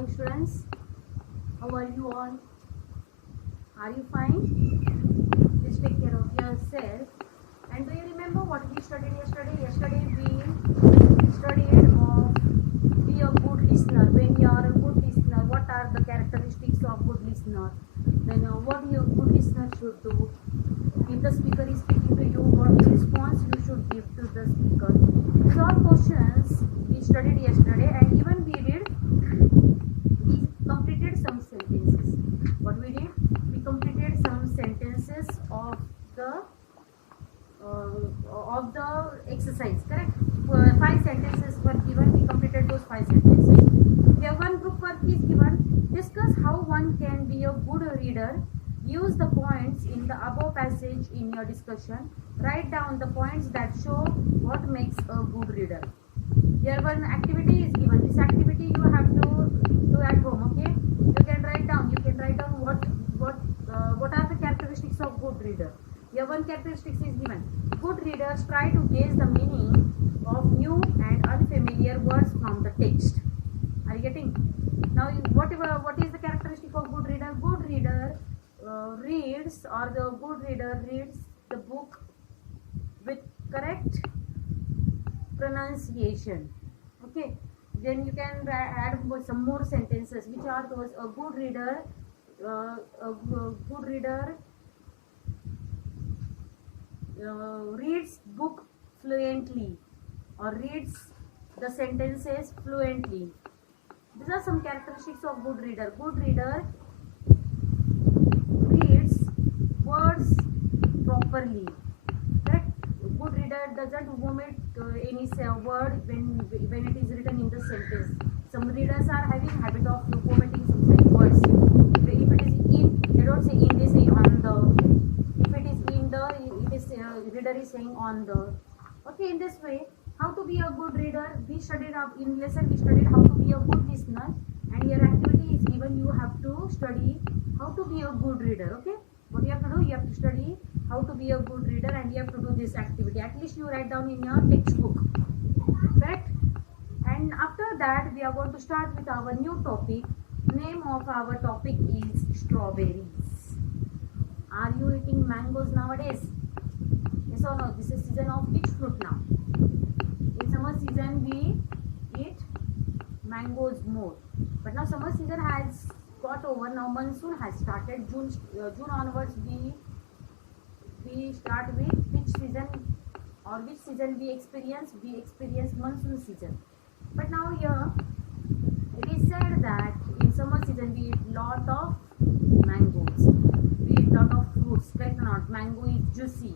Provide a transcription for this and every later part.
morning, students. How are you all? Are you fine? Just take care of yourself. And do you remember what we studied yesterday? Yesterday we studied of be a good listener. When you are a good listener, what are the characteristics of good listener? Then what your good listener should do? If the speaker is speaking to you, what response you should give to the speaker? These are questions we studied yesterday, and even we completed some sentences. What we did? We completed some sentences of the exercise. Correct? 5 sentences were given. We completed those 5 sentences. Here one group work is given. Discuss how one can be a good reader. Use the points in the above passage in your discussion. Write down the points that show what makes a good reader. Here one activity is given. This activity you have to do at home. Okay? You can write down. What are the characteristics of good reader. Here one characteristics is given. Good readers try to gauge the meaning of new and unfamiliar words from the text. Are you getting? Now what is the characteristic of good reader? Good reader reads the book with correct pronunciation. Okay, then you can add some more sentences. Which are those? A good reader reads book fluently or reads the sentences fluently. These are some characteristics of good reader. Good reader reads words properly. Correct? Good reader doesn't omit any word when it is written in the sentence. Some readers are having habit of omitting some words. If it is in, they don't say in, they say on the. If it is in the, it is reader is saying on the. Okay, in this way, how to be a good reader? We studied in lesson. We studied how to be a good listener, and your activity is given. You have to study how to be a good reader. Okay, what you have to do? You have to study how to be a good reader, and you have to do this activity. At least you write down in your textbook. Correct? And after that, we are going to start with our new topic. Name of our topic is strawberries. Are you eating mangoes nowadays? Yes or no? This is season of which fruit now? In summer season we eat mangoes more. But now summer season has got over. Now monsoon has started. June onwards we start with which season or which season we experience? We experience monsoon season. But now here it is said that in summer season we eat lot of mangoes. We eat lot of fruits. Correct or not? Mango is juicy,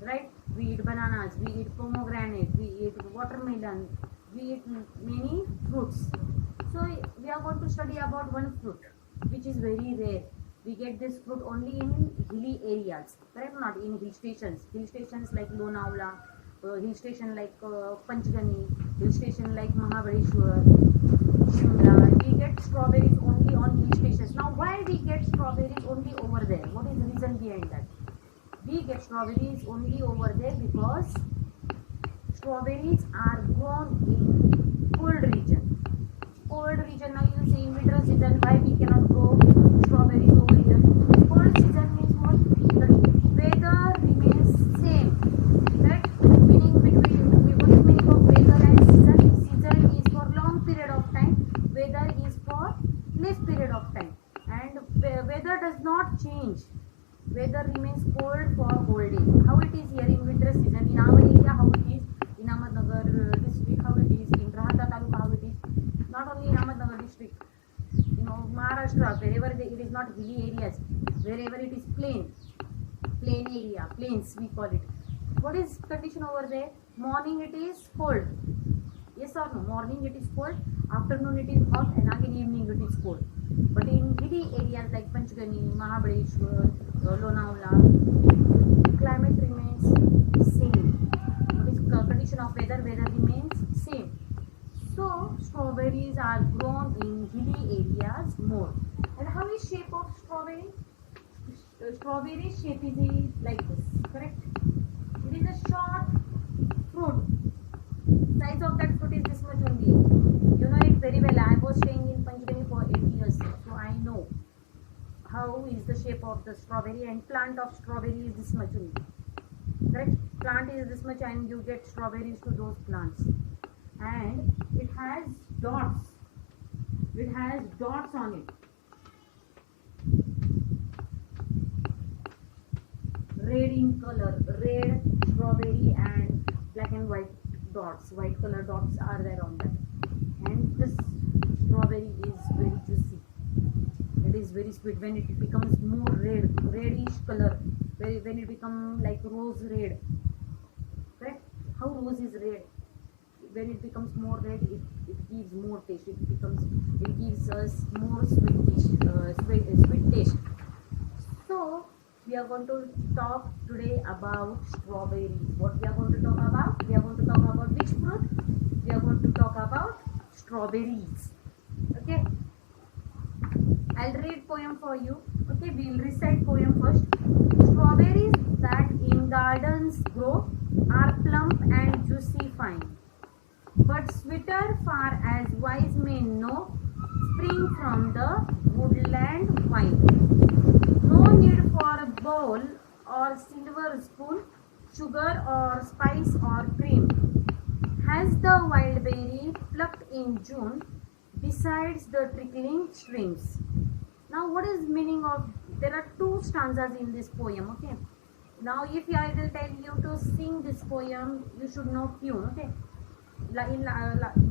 right? We eat bananas, we eat pomegranate, we eat watermelon, we eat many fruits. So we are going to study about one fruit which is very rare. We get this fruit only in hilly areas, correct or not? In hill stations like Lonavala, hill station like Panchgani, hill station like Mahabaleshwar, Shimla. We get strawberries only on hill stations. Now why we get strawberries only over there? What is the reason behind that? We get strawberries only over there because strawberries are grown in cold region. Cold region, now you say in winter season, why we cannot grow strawberries over here? Cold season means what? The weather remains same. Correct? Meaning between, what is meaning of weather and season? Season is for long period of time, weather is for less period of time. And weather does not change. Weather remains cold for whole day. How it is here in winter season? In our area, how it is? In Ahmednagar district, how it is? In Rahata Taluka, how it is? Not only in Ahmednagar district, Maharashtra, wherever it is not hilly areas, wherever it is plain area, plains we call it. What is condition over there? Morning it is cold. Yes or no? Morning it is cold, afternoon it is hot, and again evening it is cold. But in hilly areas like Panchgani, Mahabaleshwar, Lonavala, climate remains same. What is condition of weather? Weather remains same. So strawberries are grown in hilly areas more. And how is shape of strawberry? Strawberry shape is like this. Correct? It is a short fruit. Size of that fruit is this much only. You know it very well. I was staying in Panchgani for of the strawberry, and plant of strawberry is this much only. Correct? Plant is this much, and you get strawberries to those plants. And it has dots. It has dots on it. Red in color, red, strawberry, and black and white dots. White color dots are there on that. And this strawberry is very juicy. It is very sweet. When it becomes more red, reddish color, when it becomes like rose red. Correct? How rose is red? When it becomes more red, it gives more taste. It gives us more sweet taste. So we are going to talk today about strawberries. What we are going to talk about? We are going to talk about which fruit? We are going to talk about strawberries. Okay. I'll read poem for you. Okay, we will recite poem first. Strawberries that in gardens grow are plump and juicy fine, but sweeter far as wise men know, spring from the woodland vine. No need for a bowl or silver spoon, sugar or spice or cream. Has the wild berry plucked in June, besides the trickling streams. Now what is meaning of, there are two stanzas in this poem, okay. Now if I will tell you to sing this poem, you should know tune, okay. In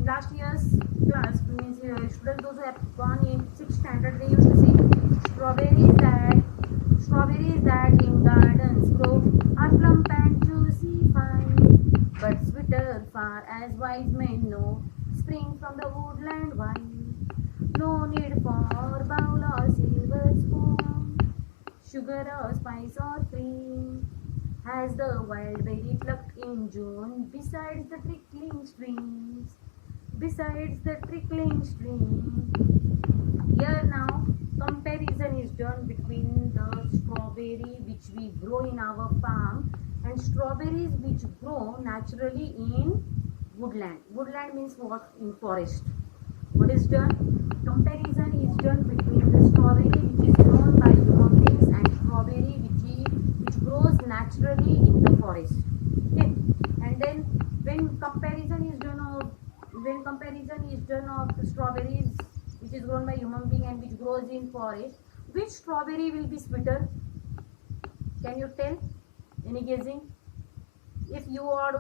last year's class, means students those who have gone in 6th standard, they used to say strawberries that in gardens grow are plump and juicy fine, but sweeter far as wise men know, spring from the woodland vine. No need for bowl or silver spoon, sugar or spice or cream. Has the wild berry plucked in June, besides the trickling streams. Besides the trickling stream. Here now, comparison is done between the strawberry which we grow in our farm and strawberries which grow naturally in woodland. Woodland means what? In forest. What is done? Comparison is done between the strawberry which is grown by human beings and strawberry which grows naturally in the forest. Okay, and then when comparison is done of the strawberries which is grown by human being and which grows in forest, which strawberry will be sweeter? Can you tell? Any guessing? If you all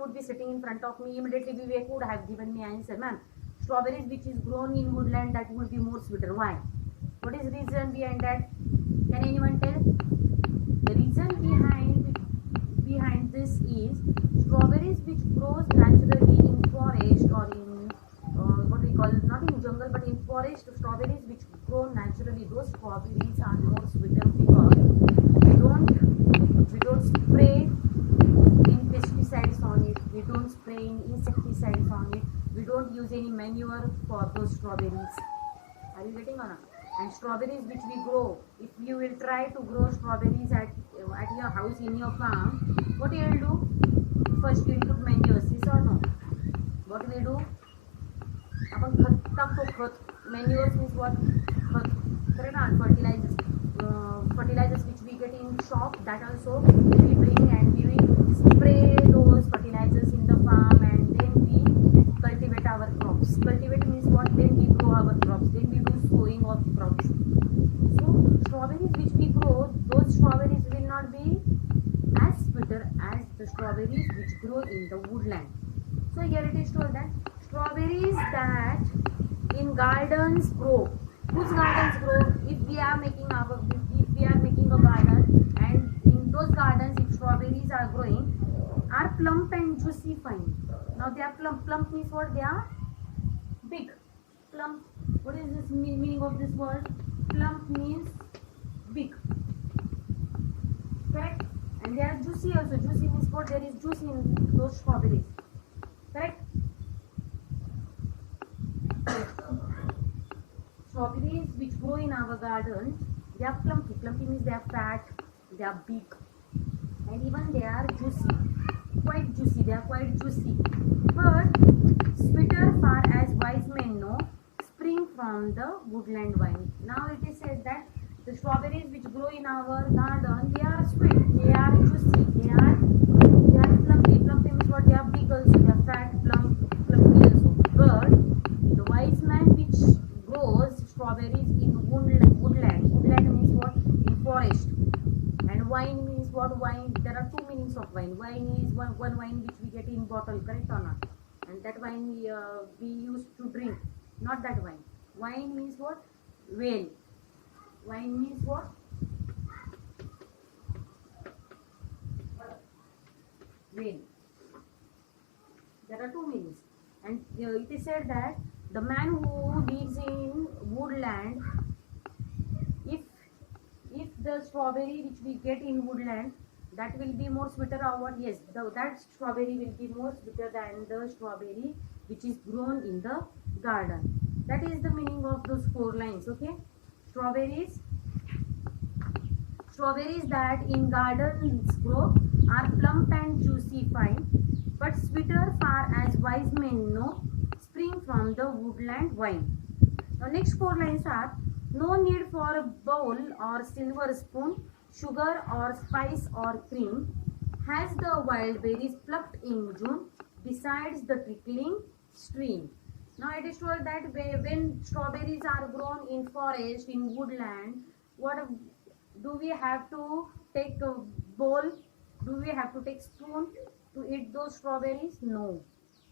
would be sitting in front of me, immediately Vivek would have given me answer, ma'am. Strawberries which is grown in woodland, that would be more sweeter. Why? What is the reason behind that? Can anyone tell? The reason behind this is strawberries which grows naturally in forest or in what we call, not in jungle but in forest, strawberries which grow naturally, those strawberries are more sweeter because we don't spray in pesticides on it, we don't spray in insecticides on it, we don't use any manure for those strawberries. Are you getting or not? And strawberries which we grow, if you will try to grow strawberries at your house, in your farm, what you will do? First you will put manures, yes or no? What we do? आपण खत टाकतो. खत, manures means what? खत, correct? And fertilizers which we get in shop, that also we bring and we will spray those fertilizers in the farm, and then we cultivate our crops. Cultivate means what? Then we grow our crops, then we do sowing of crops. So strawberries which we grow, those strawberries will not be as sweeter as the strawberries which grow in the woodland. So here it is told that strawberries that in gardens grow. Whose gardens grow? If we are making a garden, and in those gardens if strawberries are growing, are plump and juicy fine. Now they are plump. Plump means what? They are big. Plump. What is this meaning of this word? Plump means big. Correct? And they are juicy also. Juicy means what? There is juice in those strawberries. Correct? Strawberries which grow in our garden, they are plumpy. Plumpy means they are fat, they are big, and even they are juicy. Quite juicy. They are quite juicy. But sweeter far as wise men know, spring from the woodland vine. Now it is said that the strawberries which in our garden, they are sweet, they are juicy, they are plumpy. Plumpy means what? They are big also, they are fat, plumpy also. But the wise man which grows strawberries in woodland. Woodland means what? In forest. And wine means what? Wine. There are two meanings of wine. Wine is one wine which we get in bottle, correct or not? And that wine we used to drink, not that wine. Wine means what? Whale. Wine means what? Whale. There are two meanings. And it is said that the man who lives in woodland, if the strawberry which we get in woodland, that will be more sweeter or what? Yes, that strawberry will be more sweeter than the strawberry which is grown in the garden. That is the meaning of those 4 lines. Okay, strawberries that in gardens grow are plump and juicy fine, but sweeter far as wise men know, spring from the woodland wine. Now next 4 lines are: no need for a bowl or silver spoon, sugar or spice or cream, has the wild berries plucked in June, besides the trickling stream. Now it is told that when strawberries are grown in forest, in woodland, what do we have to take a bowl? Do we have to take spoon to eat those strawberries? No,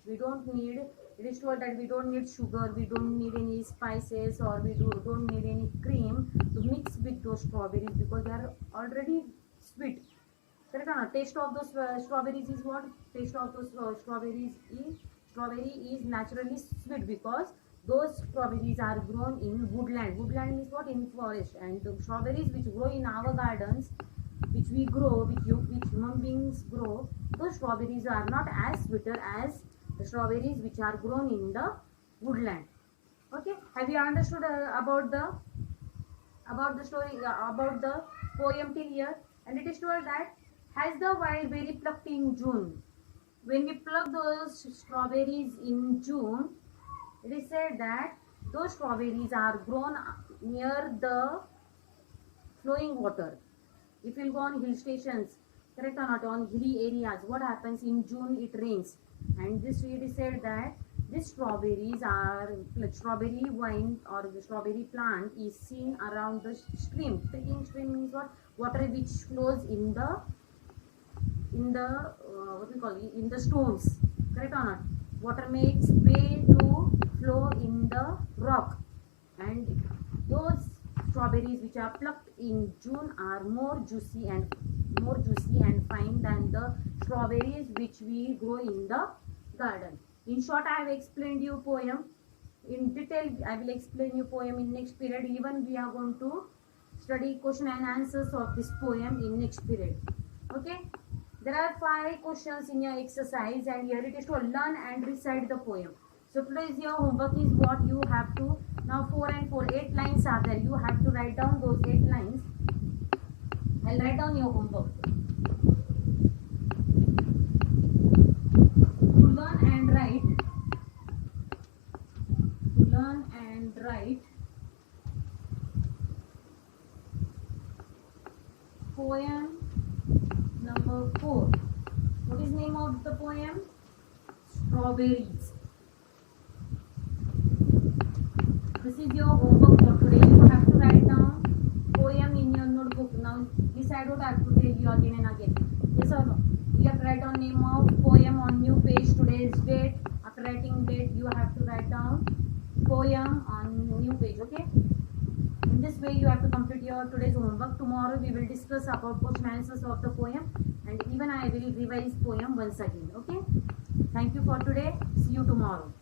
we don't need. It is told that we don't need sugar, we don't need any spices, or we don't need any cream to mix with those strawberries because they are already sweet. Correct or not? Taste of those strawberries is what? Taste of those strawberry is naturally sweet because those strawberries are grown in woodland. Woodland means what? In forest. And the strawberries which grow in our gardens, which we grow, which human beings grow, those strawberries are not as sweeter as the strawberries which are grown in the woodland. Okay, have you understood about the story, about the poem till here? And it is told that has the wild berry plucked in June. When we pluck those strawberries in June, it is said that those strawberries are grown near the flowing water. If you go on hill stations, correct or not, on hilly areas, what happens in June? It rains, and this it is said that these strawberries are strawberry wine or the strawberry plant is seen around the stream. Trickling stream means what? Water which flows in the what we call it, in the stones, correct or not? Water makes way to flow in the rock, and those strawberries which are plucked in June are more juicy and fine than the strawberries which we grow in the garden. In short, I have explained you poem in detail. I will explain you poem in next period. Even we are going to study question and answers of this poem in next period. Okay, there are 5 questions in your exercise, and here it is to learn and recite the poem. So today's your homework is what you have to, now 4 and 4, 8 lines are there. You have to write down those 8 lines. I'll write down your homework. To learn and write poem number 4. What is name of the poem? Strawberries. This is your homework for today. You have to write down poem in your notebook. Now this I don't have to tell you again and again. Yes or no? You have to write down name of poem on new page, today's date. After writing date, you have to write down poem on new page. Okay? In this way you have to complete your today's homework. Tomorrow we will discuss about question answers of the poem, and even I will revise poem once again. Okay? Thank you for today. See you tomorrow.